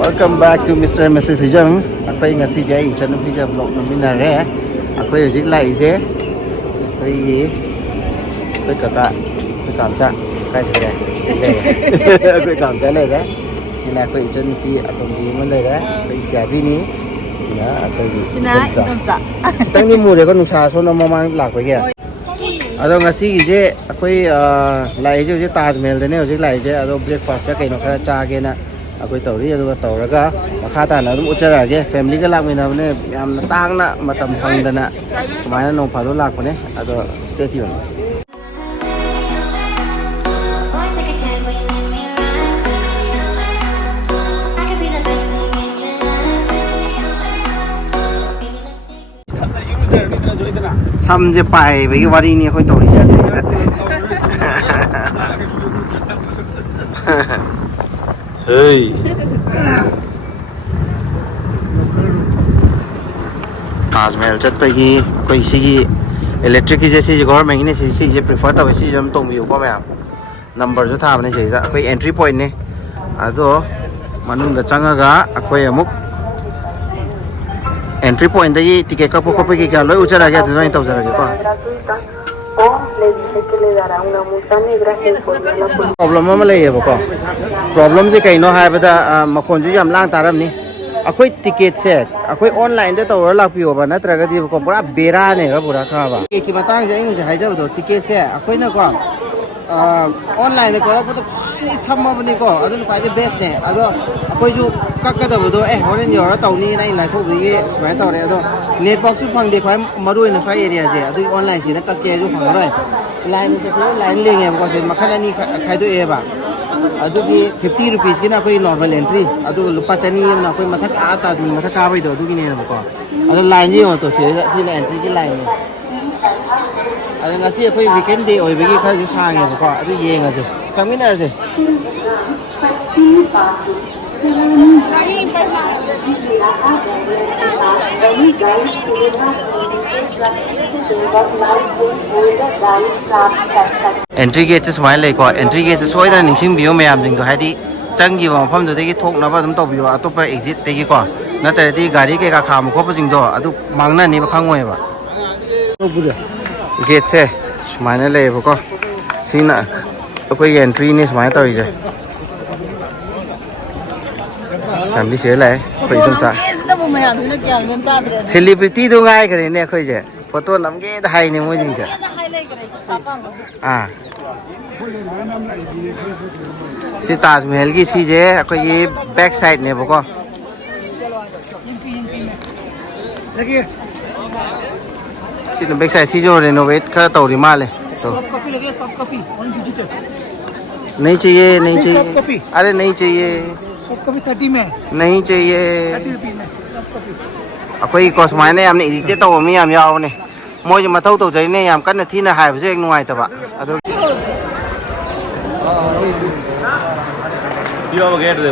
Welcome back to Mr. and Mrs. Sijang. Ako'y nga si Jay, channel video vlog namin na rin. Ako'y usik lại chứ. Ako'y cảm giác cái gì đây? Ako'y cảm giác này đấy. Xin ako'y chân pi atong di man đây đấy. Ako'y siya bini. Sina ako'y Indomza. Tang ni mu de ko nung sa so na mamang lak pa kaya. Ado ngasi gi je ako'y lai je Taj Mahal de ne usik lai je ado breakfast sa kaino khara cha ge na ako'y tawri aduga tawraga makha ta na dum ucharage family ga lakmina bane yamna tangna matam phangdana sumaina nong phado lakpane ado stay tuned. Samje pai bagi wari ni ako'y tawri sa hey Taj Mahal chat pagi koi sigi electric ki jesi government ne si je prefer ta si jam tong view ko ma number jo tha bane sei da koi entry point ne ado manung da changa ga akoi amuk entry point da yi ticket ka ko ki ga loi uchara ga do tau jara ga ko le dice que le dará una multa negra que informe la policía. Problem ma le ye ko problem je kai no ha ba da makon ju yam lang taram ni akhoi ticket se akhoi online de tawra lak pi ba natra ga di ko pura bera ne ga pura kha ba ki matang je inu je hai ja do ticket se akhoi na ko online de ko la ko to ni samma ba ni ko adu kai de best ne ado akhoi ju kak ka da bo do horen yo ra taw ni nai lai thok bi smai taw re ado network su phang de khoi marui na phai area je adu online si na kak ke ju phang roi line je ko line le nge ko se makhan ani khai do e ba adu ki 50 rupees ki na koi normal entry adu lupa chani na koi mathak a ta du mathak ka bai do adu ki ne na ko adu line ji ho to si na entry ki line ni adu ngasi koi weekend day oi bi ki kha ju sa nge ko adu ye nga ju chamina je entry gate se smile le ko entry gate se soi da ning sim bio mayam jing do hai di chang gi ba pham do de gi thok na ba dum to bio atopa exit te gi ko na ta di gari ke ka kham ko pa jing do adu mangna ni ba khangoi ba gate se smile le ba ko sina akoi entry ni smile ta ri je family share lại khởi tâm sa celebrity đâu ngay cái này nè khởi chứ photo nắm cái hay này mua gì chứ à si Taj Mahal की si je कोई ये back side ने बको si back side si जो renovate कर तो रिमाल है तो नहीं चाहिए अरे नहीं चाहिए कभी 30 में नहीं चाहिए 30 रुपए में अकोई को सुमाने हमने इडिट तो मी हम याव ने मोय मथौ तो जई ने याम कन्न थीना हाय बजे नुवाय तबा अदो यो gate they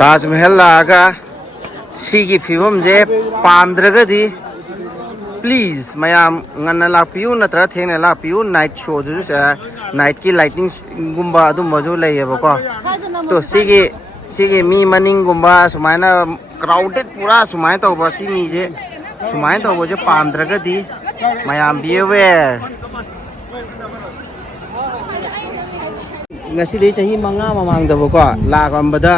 Taj Mahal laga sigi film je pamdraga di please mayam ngana lakpiu natra thengna lakpiu night show ju sa night ki lighting gumba adu mojo lei ba ko to sigi mi maning gumba sumaina crowded pura sumai to ba si mi je sumai to bo je pamdraga di mayam be aware ngasi dei chahi manga mamang da boko la gambada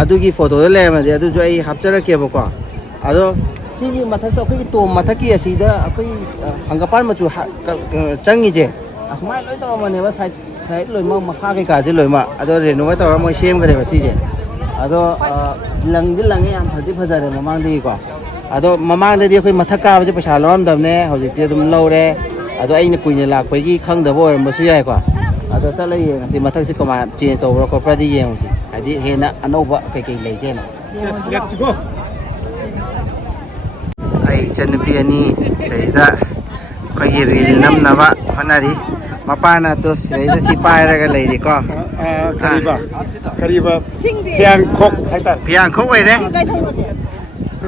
adugi photo le ma de adu jo ai hapchara ke boko ado sigi mathak to khoi to mathaki asida akoi hangapan machu changi je asmai loi to mane ba side loi ma makha ke ka je loi ma ado renovate to moi sem gare ba si je ado lang yam phadi phajare mamang de ko ado mamang de khoi mathak ka ba je paisa lom dam ne hojik te dum lore ado ai ne kuine lak pai gi khang da bo ma su yai ko ado ta lai yang si mathak si ko ma change over ko pra di yang si adi he na anoba kai kai lai ke na let's go ai chân pi ani sei da khoi gi ril nam na ba hanari mapana to sei da si pai ra ga lei di ko kariba piang khok hai ta piang khok oi de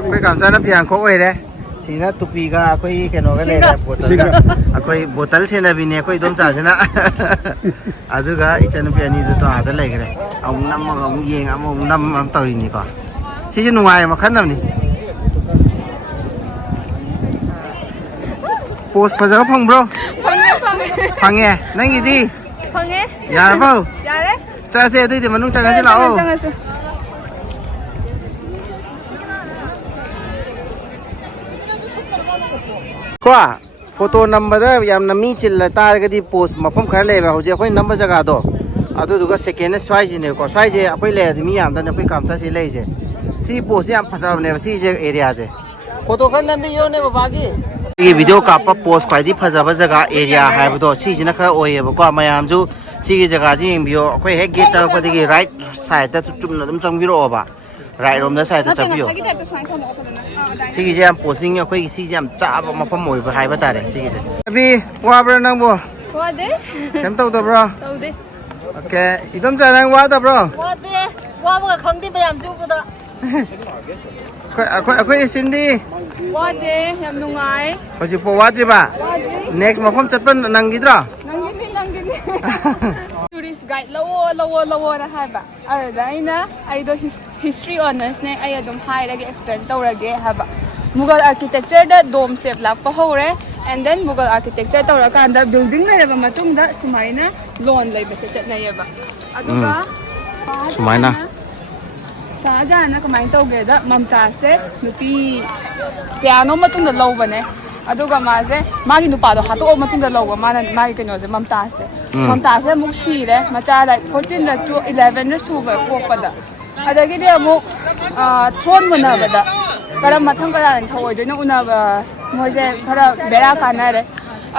khoi kam sa na piang khok oi de si na tupi ga khoi ke no ga le da bottle ga khoi bottle se na bi ne khoi dom cha se na adu ga I chân pi ani du to a da lei ga de ông nam ma ông yeng ông nam am toi ni ko si ji nuai ma khan nam ni post pa ja phang bro phang nghe nang gi di phang nghe ya ba ya đấy cha se dui de manung chang ga si lao kwa photo number da yam na mi chil la tar ga di post ma pham khar le ba ho je khoi number jaga do adu du ga second swai ji ne ko swai je khoi le di mi yam da ne khoi kam cha si le je si post yam pha ne si je area je photo khar lam bi yo ne ba gi ये video का post खाई फजब जगह area है सिजना खर ओएबको ma'am सिगी जगह से येंबियो अखोई हेक gate चलपदगी right side Chumna अदुम चंगिरोबा right रोम दा साइड चंगियो सिगी जे हम पोस्टिंग अखोई सिगी हम चाब मफम ओइबा हाइबा तारे सिगी जे अभी वाब्रा नंगबो वादे केम तौदब्रो तौदे ओके इदम जानां वादब्रो वादे वाबगा खंगदि बयाम जुबदा अखोई सिमदी वादे याम नुंगाई होजि पो वाजिबा नेक्स्ट मफम चटपन नंगिद्रो नंगिनी टूरिस्ट गाइड लवो ना हाबा अरदा आइना आइदो हिस्ट्री ऑनर्स ने आइ अजम हाइरगे एक्सप्लेन तौरगे हाबा मुगल आर्किटेक्चर दा डोम शेप लाप हौरे एंड देन मुगल आर्किटेक्चर तौरकांदा बिल्डिंग लेरबा मतुंगदा सुमाइना लोन लेबसे चटनायबा अदुगा सुमाइना शाहजहां कमाइन तौगेदा ममताज से नुपी पियानो मतुंग लौबने अदुगा माजे मागी नुपादो हातो मतुंग लौबा माना मागी कनो जे ममताज से मुक सीरे मचा लाइक 14 रा टू 11 रा सुबा पोकपदा अदगी दे अमु थ्रोन मुनाबदा करा मथंग करा थवइदोना उनाबा मोजे खरा बेरा कानारे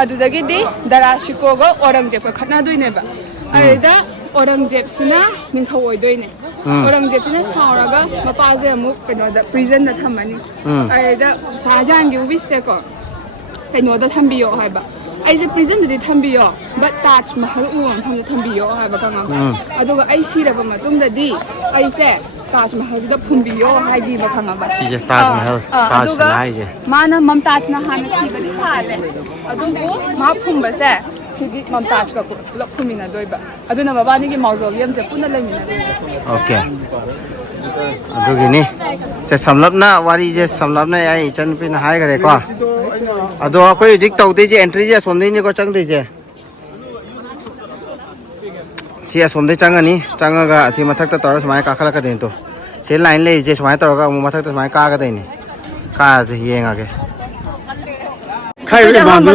अदुदगी दि दराशिकोगा औरंगजेब का खतना दुइनेबा अरेदा औरंगजेब सिना निंथवइदोइने औरंगजेब सिना सावरागा मपाजे अमुक कनोदा प्रिजन दा थमनी अरेदा शाहजहां गी विश से को कनोदा थंबियो हाइबा ऐसे prison the थंबियो but Taj Mahal उम थम थंबियो हाइबा कंगा अदुगा ऐ सिरबा मतुंगदि ऐसे ताज महल दा फुंबियो हाइगी बा खंगाबा सिजे ताज महल ताज नाइजे माना ममताज ना हाना सिबदि फाले अदुगु मा फुंबसे सिदि ममताज का पुलप फुमिना दोइबा अदुना बाबानी की मौजोलियम से पुना लेमिना दोइबा ओके अदुगिनी से समलपना वारी जे समलपना आई चन पिन हाय करे को अदो अखोई जिक तौदे जे एंट्री जे सोमदे नि को चंगदे जे सी सोमदे चंगनी चंगगा सी मथक तोर समाय काखला का देन तो से लाइन ले जे समाय तोरगा मथक समाय का गा देनी का जे येंगा के खाइ रे बांदु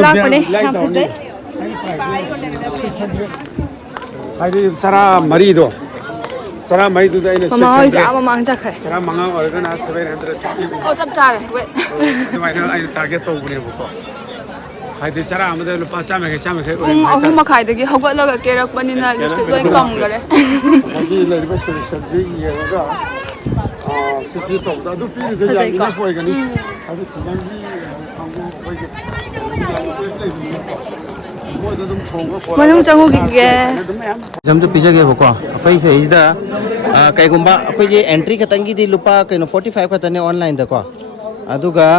हाइदि सारा मरीदो सारा मरीदो दैने ममा होय जा ममा जाखरे सारा मंगा ओरगना 700 ओ चप चारे वे दुमाइना आई टारगेट तौबने बको हाइदि सारा आमदे लुपा चामे के अहु मखाइदगी हगलगा केरकपनिना लिपस्टिक लोय कंगरे हाइदि लेरिबा स्टेशन दि येगा सिसि तौदा दु पि दे यागिना फोइगनी हाइदि खिलांगी सांगु फोइगे मनung changugi जम तो पिजगे बको अखोई से इजदा कईगुंबा अखोई जे एंट्री खतंगी दि लुपा कइनो 45 खतने ऑनलाइन द को अदुगा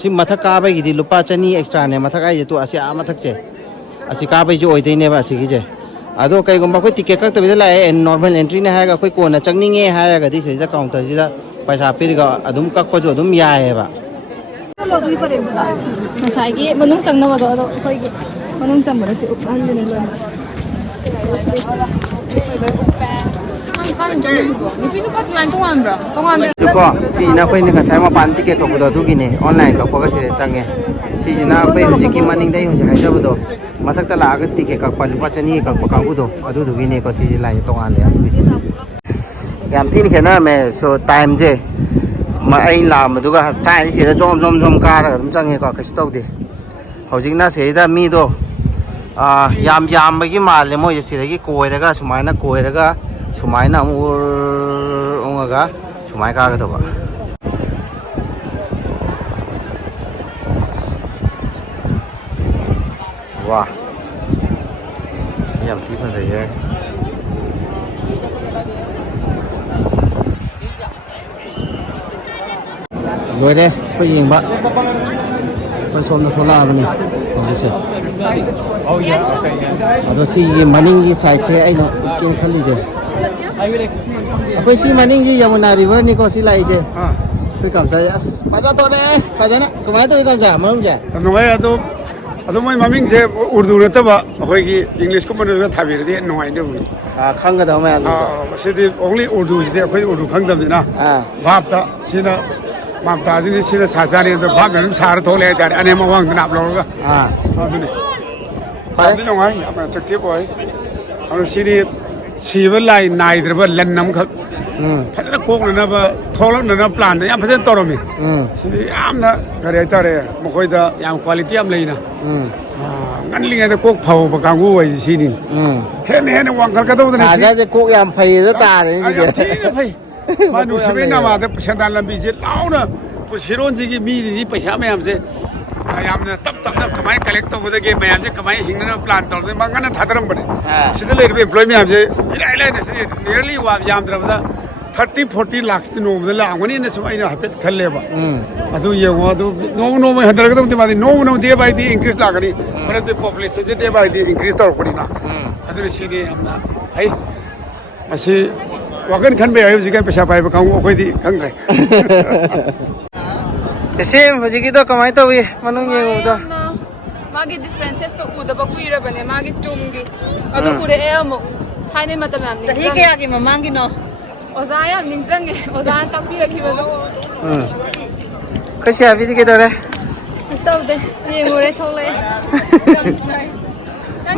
सि मथक काबे गिदि लुपा चनी एक्स्ट्रा ने मथक आइ तो असि आ मथक से असि काबे जे ओइदै ने बा सिगी जे अदो कईगुंबा कोई टिकेट कक तबे लाए नॉर्मल एंट्री ने हागा कोई कोना चंगनिंगे हागा दि से काउंटर जिदा पैसा पिरगा अदुम कक्को जो अदुम याएबा ngसाइगी मनung changnabado ado khoigi मनung chambara se upandini lo nipi nu pat line tongan ko si na koi ni kasai ma pan ticket ko do du gine online ko ko se change si na koi huji ki maning dai huji hai jabu do mathak ta la ga ticket ka pal pa chani ka pa ka bu do adu du gine ko si lai tongan le adu yam tin khena me so time je mà anh làm mà tôi có thay thì nó zom ca là cũng chẳng nghe có cái đâu đi hồi chính nó sẽ ra mi đồ yam mấy cái mà lấy mỗi cái cái cối đó cái sumai nó cối đó cái sumai nó ông cái sumai ca cái đó ꯋꯥ ꯁꯤ ꯌꯥꯝ ꯊꯤ ꯐꯖꯩꯌꯦ ꯂꯣꯏꯔꯦ ꯑꯩꯈꯣꯏ ꯌꯦꯡꯕ ꯑꯩꯈꯣꯏ ꯁꯣꯝꯗ ꯊꯣꯛꯂꯛꯑꯕꯅꯤ ꯍꯧꯖꯤꯛꯁꯦ ꯑꯗꯣ ꯁꯤꯒꯤ ꯃꯅꯤꯡꯒꯤ ꯁꯥꯏꯠꯁꯦ ꯑꯩꯅ ꯎꯠꯀꯦꯅ ꯈꯜꯂꯤꯁꯦ ꯑꯩꯈꯣꯏ ꯁꯤ ꯃꯅꯤꯡꯒꯤ ꯌꯃꯨꯅꯥ ꯔꯤꯚꯔꯅꯤꯀꯣ ꯁꯤ ꯂꯥꯛꯏꯁꯦ ꯑꯩꯈꯣꯏ ꯀꯝꯆꯥꯁꯦ ꯑꯁ ꯐꯖ ꯊꯣꯛꯂꯛꯑꯦ ꯐꯖꯅ ꯀꯃꯥꯏꯅ ꯇꯧꯋꯤ ꯀꯝꯆꯥ ꯃꯅꯨꯡꯁꯦ ꯅꯨꯡꯉꯥꯏ ꯑꯗꯣ ꯃꯣꯏ ꯃꯃꯤꯡꯁꯦ ꯎꯔꯗꯨ ꯅꯠꯇꯕ ꯑꯩꯈꯣꯏꯒꯤ ꯏꯪꯂꯤꯁꯀꯨꯝꯕꯗ ꯊꯥꯕꯤꯔꯗꯤ ꯅꯨꯡꯉꯥꯏꯗꯧꯕꯅꯤ ꯈꯪꯒꯗꯕ ꯃꯌꯥꯝꯗꯣ ꯃꯁꯤꯗꯤ ꯑꯣꯡꯂꯤ ꯎꯔꯗꯨꯁꯤꯗꯤ ꯑꯩꯈꯣꯏ ꯎꯔꯗꯨ ꯈꯪꯗꯕꯅꯤ나 ꯚꯥꯞꯇ ꯁꯤꯅ ꯃꯝꯇꯥꯁꯤꯅꯤ ꯁꯤꯅ ꯁꯥꯖꯥꯅꯤ ꯑꯗꯣ ꯚꯥꯞꯅ ꯑꯗꯨꯝ ꯁꯥꯔ ꯊꯣꯛꯂꯛꯑꯦ ꯍꯥꯏꯇꯥꯔꯦ ꯑꯅꯦꯝ ꯑꯋꯥꯡꯗ ꯅꯥꯞ ꯂꯧꯔꯒ ꯑꯗꯨꯅꯤ ꯌꯥꯝꯗꯤ ꯅꯨꯡꯉꯥꯏ ꯌꯥꯝꯅ ꯑꯦꯇ꯭ꯔꯦꯛꯇꯤꯞ ꯑꯣꯏ ꯑꯗꯣ ꯁꯤꯗꯤ ꯁꯤꯕ ꯂꯥꯏ ꯅꯥꯏꯗ꯭ꯔꯕ ꯂꯟ ꯑꯃꯈꯛ ꯐꯖꯅ ꯀꯣꯛꯅꯅꯕ ꯊꯣꯛꯂꯛꯅꯅꯕ ꯄ꯭ꯂꯥꯟꯗ ꯌꯥꯝ ꯐꯖꯅ ꯇꯧꯔꯝꯃꯤ ꯁꯤꯗꯤ ꯌꯥꯝꯅ ꯀꯔꯤ ꯍꯥꯏꯇꯥꯔꯦ ꯃꯈꯣꯏꯗ ꯌꯥꯝ ꯀ꯭ꯋꯥꯂꯤꯇꯤ ꯌꯥꯝ ꯂꯩꯅ ꯉꯜꯂꯤꯉꯩꯗ ꯀꯣꯛ ꯐꯕ ꯀꯥꯡꯕꯨ ꯑꯣꯏꯁꯤ ꯁꯤꯅꯤ ꯍꯦꯟꯅ ꯋꯥꯡꯈꯠꯀꯗꯧꯕꯗꯅꯤ ꯁꯥꯖꯥꯁꯦ ꯀꯣꯛ ꯌꯥꯝ ꯐꯩꯌꯦꯗ ꯇꯥꯔꯦ ꯁꯤꯗꯤ ꯌꯥꯝ ꯊꯤꯅ ꯐꯩ ꯃꯥ ꯅꯨꯡꯁꯤꯕꯩ ꯅꯃꯥꯗ ꯁꯦꯟꯗꯥꯟ ꯂꯝꯕꯤꯁꯦ ꯂꯥꯎꯅ ꯄꯨꯟꯁꯤꯔꯣꯟꯁꯤꯒꯤ ꯃꯤꯁꯤꯡꯁꯤ ꯄꯩꯁꯥ ꯃꯌꯥꯝꯁꯦ ꯌꯥꯝꯅ ꯇꯞꯅ ꯀꯃꯥꯏꯅ ꯀꯂꯦꯛ ꯇꯧꯕꯗꯒꯤ ꯃꯌꯥꯝꯁꯦ ꯀꯃꯥꯏꯅ ꯍꯤꯡꯅꯅꯕ ꯄ꯭ꯂꯥꯟ ꯇꯧꯔꯗꯤ ꯃꯥ ꯉꯟꯅ ꯊꯥꯗꯔꯝꯕꯅꯦ ꯁꯤꯗ ꯂꯩꯔꯤꯕ ꯑꯦꯝꯄ꯭ꯂꯣꯏ ꯃꯌꯥꯝꯁꯦ ꯏꯔꯥꯏ ꯂꯥꯏꯅ ꯁꯤꯗꯤ ꯅꯤꯌꯔꯂꯤ ꯌꯥꯝꯗ꯭ꯔꯕꯗ 30-40 ꯂꯥꯛꯁꯇꯤ ꯅꯣꯡꯃꯗ ꯂꯥꯛꯑꯝꯒꯅꯤꯅ ꯁꯨꯝ ꯑꯩꯅ ꯍꯥꯏꯐꯦꯠ ꯈꯜꯂꯦꯕ ꯑꯗꯨ ꯌꯦꯡꯉꯣ ꯑꯗꯨ ꯅꯣꯡꯃ ꯍꯟꯊꯔꯛꯀꯗꯕꯗꯤ ꯃꯥꯗꯤ ꯅꯣꯡꯃ ꯗꯦ ꯕꯥꯏ ꯗꯦ ꯏꯟꯀ꯭ꯔꯤꯁ ꯂꯥꯛꯀꯅꯤ ꯃꯔꯝꯗꯤ ꯄꯣꯄꯨꯂꯦꯁꯟꯁꯦ ꯗꯦ ꯕꯥꯏ ꯗꯦ ꯏꯟꯀ꯭ꯔꯤꯁ ꯇꯧꯔꯛꯄꯅꯤꯅ ꯑꯗꯨꯅ ꯁꯤꯗꯤ ꯌꯥꯝꯅ ꯐꯩ ꯃꯁꯤ ꯋꯥꯈꯜ ꯈꯟꯕ ꯌꯥꯏ ꯍꯧꯖꯤꯛꯀꯥꯟ ꯄꯩꯁꯥ ꯄꯥꯏꯕ ꯀꯥꯡꯕꯨ ꯑꯩꯈꯣꯏꯗꯤ ꯈꯪꯗ꯭ꯔꯦ ꯁꯦꯝ ꯍꯧꯖꯤꯛꯀꯤꯗꯣ ꯀꯃꯥꯏꯅ ꯇꯧꯏ ꯃꯅꯨꯡ ꯌꯦꯡꯉꯨꯕꯗꯣ ꯃꯥꯒꯤ ꯗꯤꯐ꯭ꯔꯦꯟꯁꯦꯁꯇꯣ ꯎꯗꯕ ꯀꯨꯏꯔꯕꯅꯦ ꯃꯥꯒꯤ ꯇꯨꯡꯒꯤ ꯑꯗꯨ ꯎꯔꯛꯑꯦ ꯑꯃꯨꯛ ꯊꯥꯏꯅ ꯃꯇꯝ ꯌꯥꯝ ꯅꯤꯡꯁꯤꯡꯉꯦ ꯆꯍꯤ ꯀꯌꯥꯒꯤ ꯃꯃꯥꯡꯒꯤꯅꯣ ꯑꯣꯖꯥ ꯌꯥꯝ ꯅꯤꯡꯁꯤꯡꯉꯦ ꯑꯣꯖꯥꯅ ꯇꯥꯛꯄꯤꯔꯛꯈꯤꯕꯗꯣ ꯑꯩꯈꯣꯏ ꯁꯤꯌꯥꯕꯤꯗꯤ ꯀꯩꯗꯧꯔꯦ ꯀꯩꯁꯨ ꯇꯧꯗꯦ ꯌꯦꯡꯉꯨꯔꯦ ꯊꯣꯛꯂꯛꯑꯦ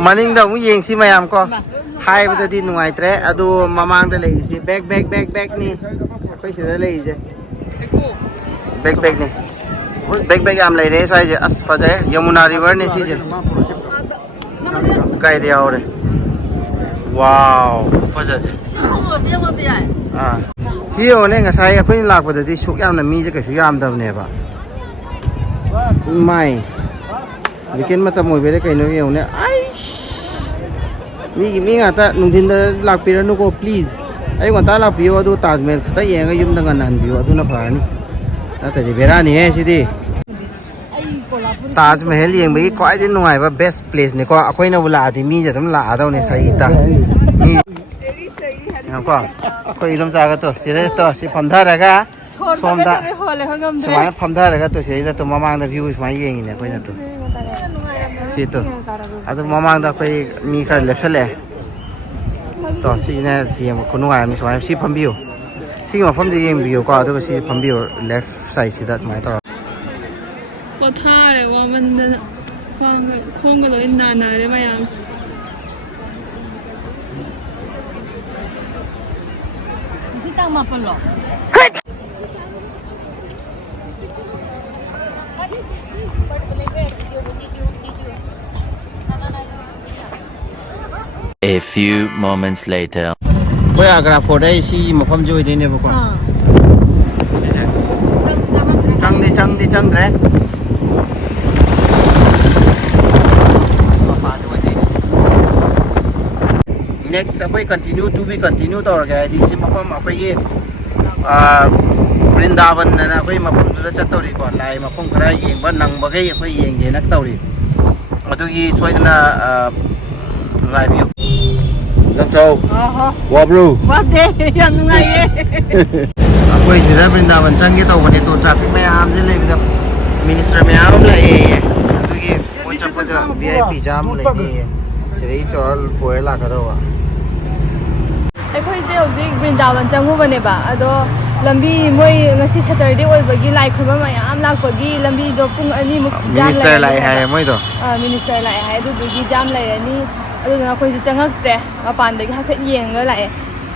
ꯃꯅꯤꯡꯗ ꯑꯃꯨꯛ ꯌꯦꯡꯁꯤ ꯃꯌꯥꯝ ꯀꯣ ꯍꯥꯏꯕꯗꯗꯤ ꯅꯨꯡꯉꯥꯏꯇ꯭ꯔꯦ ꯑꯗꯨ ꯃꯃꯥꯡꯗ ꯂꯩꯔꯤꯁꯤ ꯕꯦꯛꯅꯤ ꯑꯩꯈꯣই ꯁꯤꯗ ꯂꯩꯔꯤꯁꯦ ꯕꯦꯛꯅꯤ ꯕꯦꯛ ꯌꯥꯝ ꯂꯩꯔꯦ ꯁ꯭ꯋꯥꯏꯁꯦ ꯑꯁ ꯐꯖꯩ ꯌꯃꯨꯅꯥ ꯔꯤꯚꯔꯅꯦ ꯁꯤꯁꯦ ꯀꯥꯏꯗ ꯌꯥꯎꯔꯦ ꯋꯥꯎ ꯐꯖꯁꯦ ꯁꯤ ꯌꯦꯡꯉꯣꯅꯦ ꯉꯁꯥꯏ ꯑꯩꯈꯣꯏꯅ ꯂꯥꯛꯄꯗꯗꯤ ꯁꯨꯛ ꯌꯥꯝꯅ ꯃꯤꯁꯦ ꯀꯩꯁꯨ ꯌꯥꯝꯗꯕꯅꯦꯕ ꯏꯃꯥꯏ ꯋꯤꯀꯦꯟ ꯃꯇꯝ ꯑꯣꯏꯕꯩꯔ ꯀꯩꯅꯣ ꯌꯦꯡꯉꯨꯅꯦ ꯃꯤꯒꯤ ꯃꯤ ꯉꯥꯛꯇ ꯅꯨꯡꯊꯤꯟꯗ ꯂꯥꯛꯄꯤꯔꯅꯨꯀꯣ ꯄ꯭ꯂꯤꯖ ꯑꯌꯨꯛ ꯉꯟꯇꯥ ꯂꯥꯛꯄꯤꯌꯣ ꯑꯗꯨ ꯇꯥꯖ ꯃꯍꯜ ꯈꯛꯇ ꯌꯦꯡꯉꯒ ꯌꯨꯝꯗ ꯉꯟꯅ ꯍꯟꯕꯤꯌꯣ ꯑꯗꯨꯅ ꯐꯔꯅꯤ ꯅꯠꯇ꯭ꯔꯗꯤ ꯕꯦꯔꯥꯅꯤꯍꯦ ꯁꯤꯗꯤ ꯇꯥꯖ ꯃꯍꯜ ꯌꯦꯡꯕꯒꯤ ꯈ꯭ꯋꯥꯏꯗꯒꯤ ꯅꯨꯡꯉꯥꯏꯕ ꯕꯦꯁ ꯄ꯭ꯂꯦꯁꯅꯤꯀꯣ ꯑꯩꯈꯣꯏꯅꯕꯨ ꯂꯥꯛꯑꯗꯤ ꯃꯤꯁꯦ ꯑꯗꯨꯝ ꯂꯥꯛꯑꯗꯧꯅꯦ ꯁꯍꯤꯇ ꯃꯤ ꯀꯣ ꯑꯩꯈꯣꯏ ꯑꯗꯨꯝ ꯆꯥꯒꯠꯇꯣ ꯁꯤꯗ ꯇꯣ ꯁꯤ ꯐꯝꯊꯔꯒ ꯁꯣꯝꯗ ꯁꯨꯃꯥꯏꯅ ꯐꯝꯊꯔꯒ ꯇꯣ ꯁꯤꯗꯩꯗ ꯇꯣ ꯃꯃꯥꯡꯗ ꯚ꯭ꯌꯨ ꯁꯨꯃꯥꯏꯅ ꯌꯦꯡꯉꯤꯅꯦ ꯑꯩꯈꯣꯏꯅ ꯇꯣ ꯁꯤ ꯇꯣ ꯑꯗꯨ ꯃꯃꯥꯡꯗ ꯑꯩꯈꯣꯏ ꯃꯤ ꯈꯔ ꯂꯦꯞꯁꯜꯂꯛꯑꯦ ꯇꯣ ꯁꯤꯁꯤꯅ ꯁꯤ ꯌꯦꯡꯕ ꯈꯨꯅꯨꯡꯉꯥꯏꯕꯅꯤ ꯁꯨꯃꯥꯏꯅ ꯁꯤ ꯐꯝꯕꯤꯌꯨ ꯁꯤꯒꯤ ꯃꯐꯝꯁꯦ ꯌꯦꯡꯕꯤꯌꯨꯀꯣ ꯑꯗꯨꯒ ꯁꯤ ꯐꯝꯕꯤꯌꯨ ꯂꯦꯐ ꯁꯥꯏꯗꯁꯤꯗ ꯁꯨꯃꯥꯏꯅ ꯇꯧꯔꯒ ꯄꯣꯊꯥꯔꯦ ꯋꯥꯃꯟꯗꯅ ꯈꯣꯡꯒ ꯂꯣꯏ ꯅꯥꯟꯅꯔꯦ ꯃꯌꯥꯝꯁꯦ ꯇꯥꯡ 8ꯂꯣ A few moments later. ꯑꯩꯈꯣꯏ ꯑꯒ꯭ꯔꯥ ꯐꯣꯔꯠ ꯑꯩ ꯁꯤ ꯃꯐꯝꯁꯦ ꯑꯣꯏꯗꯣꯏꯅꯦꯕꯀꯣ ꯆꯪꯗꯤ ꯆꯪꯗ꯭ꯔꯦ ꯃꯄꯥꯟꯗ ꯑꯣꯏꯗꯣꯏꯅꯦ ꯅꯦꯛꯁ ꯑꯩꯈꯣꯏ ꯀꯟꯇꯤꯅ꯭ꯌꯨ ꯇꯧꯔꯒꯦ ꯍꯥꯏꯗꯤ ꯁꯤ ꯃꯐꯝ ꯑꯩꯈꯣꯏꯒꯤ ꯕ꯭ꯔꯤꯟꯗꯥꯕꯟ ꯑꯅ ꯑꯩꯈꯣꯏ ꯃꯐꯝꯗꯨꯗ ꯆꯠꯇꯧꯔꯤꯀꯣ ꯂꯥꯏ ꯃꯐꯝ ꯈꯔ ꯌꯦꯡꯕ ꯅꯪꯕꯈꯩ ꯑꯩꯈꯣꯏ ꯌꯦꯡꯒꯦꯅ ꯇꯧꯔꯤ ꯑꯗꯨꯒꯤ ꯁꯣꯏꯗꯅ ꯉꯥꯏꯕꯤꯌꯨ ꯂꯝꯆꯥꯎ ꯋꯥꯕ꯭ꯔꯣ ꯋꯥꯗꯦ ꯌꯥꯝ ꯅꯨꯡꯉꯥꯏꯌꯦ ꯑꯩꯈꯣꯏ ꯁꯤꯗ ꯕ꯭ꯔꯤꯟꯗꯥꯕꯟ ꯆꯪꯒꯦ ꯇꯧꯕꯅꯦ ꯇꯣ ꯇ꯭ꯔꯥꯐꯤꯛ ꯃꯌꯥꯝꯁꯦ ꯂꯩꯕꯗ ꯃꯤꯅꯤꯁꯇꯔ ꯃꯌꯥꯝ ꯑꯃ ꯂꯥꯛꯑꯦ ꯑꯗꯨꯒꯤ ꯃꯣꯏ ꯆꯠꯄꯗ VIP ꯖꯥꯝ ꯂꯩꯅꯦꯌꯦ ꯁꯤꯗꯒꯤ ꯆꯧꯔ ꯀꯣꯏꯔ ꯂꯥꯛꯀꯗꯧꯕ ꯑꯩꯈꯣꯏꯁꯦ ꯍꯧꯖꯤꯛ ꯕ꯭ꯔꯤꯟꯗꯥꯕꯟ ꯆꯪꯉꯨꯕꯅꯦꯕ ꯑꯗꯣ ꯂꯝꯕꯤ ꯃꯣꯏ ꯉꯁꯤ ꯁꯦꯇꯔꯗꯦ ꯑꯣꯏꯕꯒꯤ ꯂꯥꯏ ꯈꯨꯔꯨꯝꯕ ꯃꯌꯥꯝ ꯂꯥꯛꯄꯒꯤ ꯂꯝꯕꯤꯗꯣ ꯄꯨꯡ 2ꯃꯨꯛ ꯖꯥꯝ ꯃꯤꯅꯤꯁꯇꯔ ꯂꯥꯛꯑꯦ ꯂꯩꯔꯅꯤ ꯍꯥꯏꯌꯦ ꯃꯣꯏꯗꯣ ꯃꯤꯅꯤꯁꯇꯔ ꯂꯥꯛꯑꯦ ꯍꯥꯏ ꯑꯗꯨꯗꯨꯒꯤ ꯖꯥꯝ ꯂꯩꯔꯅꯤ ꯑꯗꯨꯅ ꯑꯩꯈꯣꯏꯁꯦ ꯆꯪꯉꯛꯇ꯭ꯔꯦ ꯃꯄꯥꯟꯗꯒꯤ ꯍꯥꯏꯐꯦꯠ ꯌꯦꯡꯉꯒ ꯂꯥꯛꯑꯦ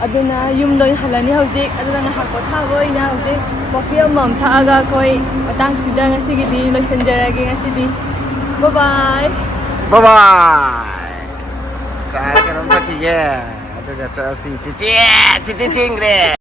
ꯑꯗꯨꯅ ꯌꯨꯝꯗ ꯑꯣꯏꯅ ꯍꯜꯂꯅꯤ ꯍꯧꯖꯤꯛ ꯑꯗꯨꯅ ꯉꯥꯏꯍꯥꯛ ꯄꯣꯊꯥꯕ ꯑꯣꯏꯅ ꯍꯧꯖꯤꯛ ꯀꯣꯐꯤ ꯑꯃꯃꯝ ꯊꯛꯑꯒ ꯑꯩꯈꯣꯏ ꯃꯇꯥꯡꯁꯤꯗ ꯉꯁꯤꯒꯤꯗꯤ ꯂꯣꯏꯁꯤꯟꯖꯔꯒꯦ ꯉꯁꯤꯗꯤ ꯕꯥꯏ ꯆꯥꯔ ꯀꯩꯅꯣꯝ ꯊꯛꯈꯤꯒꯦ ꯑꯗꯨꯒ ꯆꯠꯂꯁꯤ ꯆꯤꯆꯦ ꯆꯤꯡꯈ꯭ꯔꯦ